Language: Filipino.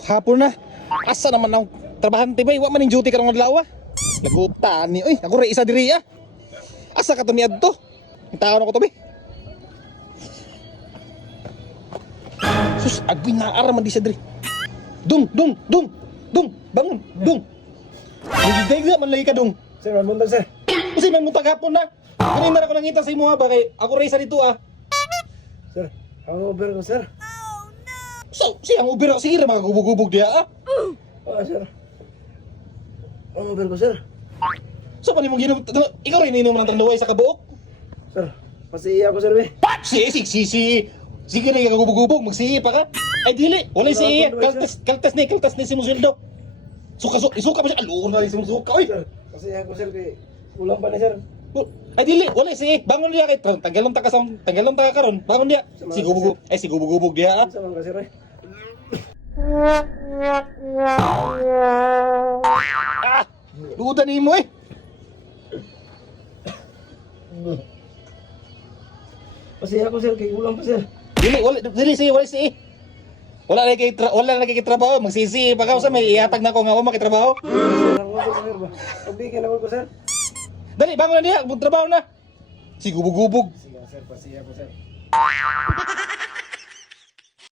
hapon na. Asa naman ang trabahante ba? Wa man ning duty karong adlaw. Lagutan ni oy, ako ra isa diri ah. Asa ka to ni adto? Itaon ako to be. Sus, agoy na ara man di siya diri. Dung, bangon, dung. Nagigay man lagi ka dung. Sir, mamunta sir. Kasi may muntag hapon na. Kanina na ako nangita sa imo ha, bakit ako ra isa dito ah. Sir, ang Uber ko sir. So, siyang Uber ako, sige ra magagubog-gubog diya ah. Sir. Ang Uber ko sir. So, paano mong ginom, ikaw rin inom ng tanduay sa kabuok? Sir, pasiya ko sir be. Sige na yung gubog-gubog, magsihi pa ka. Ay dili, walay sihi, kaltas ni si Musildo. Isuka ba siya? Aluon na rin si Musuka, oy. Sir, pasiya ko sir kay ulang pa ni sir. Ay dili, walay sihi, bangon niya kay tanggalon ta karon, bangon niya. Si gubog-gubog diya ah. Sa man ka sir eh. Ah, duda ni mo eh. Pasiya ko sir kay ulang pa sir. Dili sihi. Wala na kay trabaho, magsisi pa ka sa may iatag na ko nga makitrabaho. Sir, ang Uber ko sir ba? Pagbikin ako ko sir. Dali, bangon na diha, trabaho na. Si gubog-gubog. Sige sir, pasiya ko sir.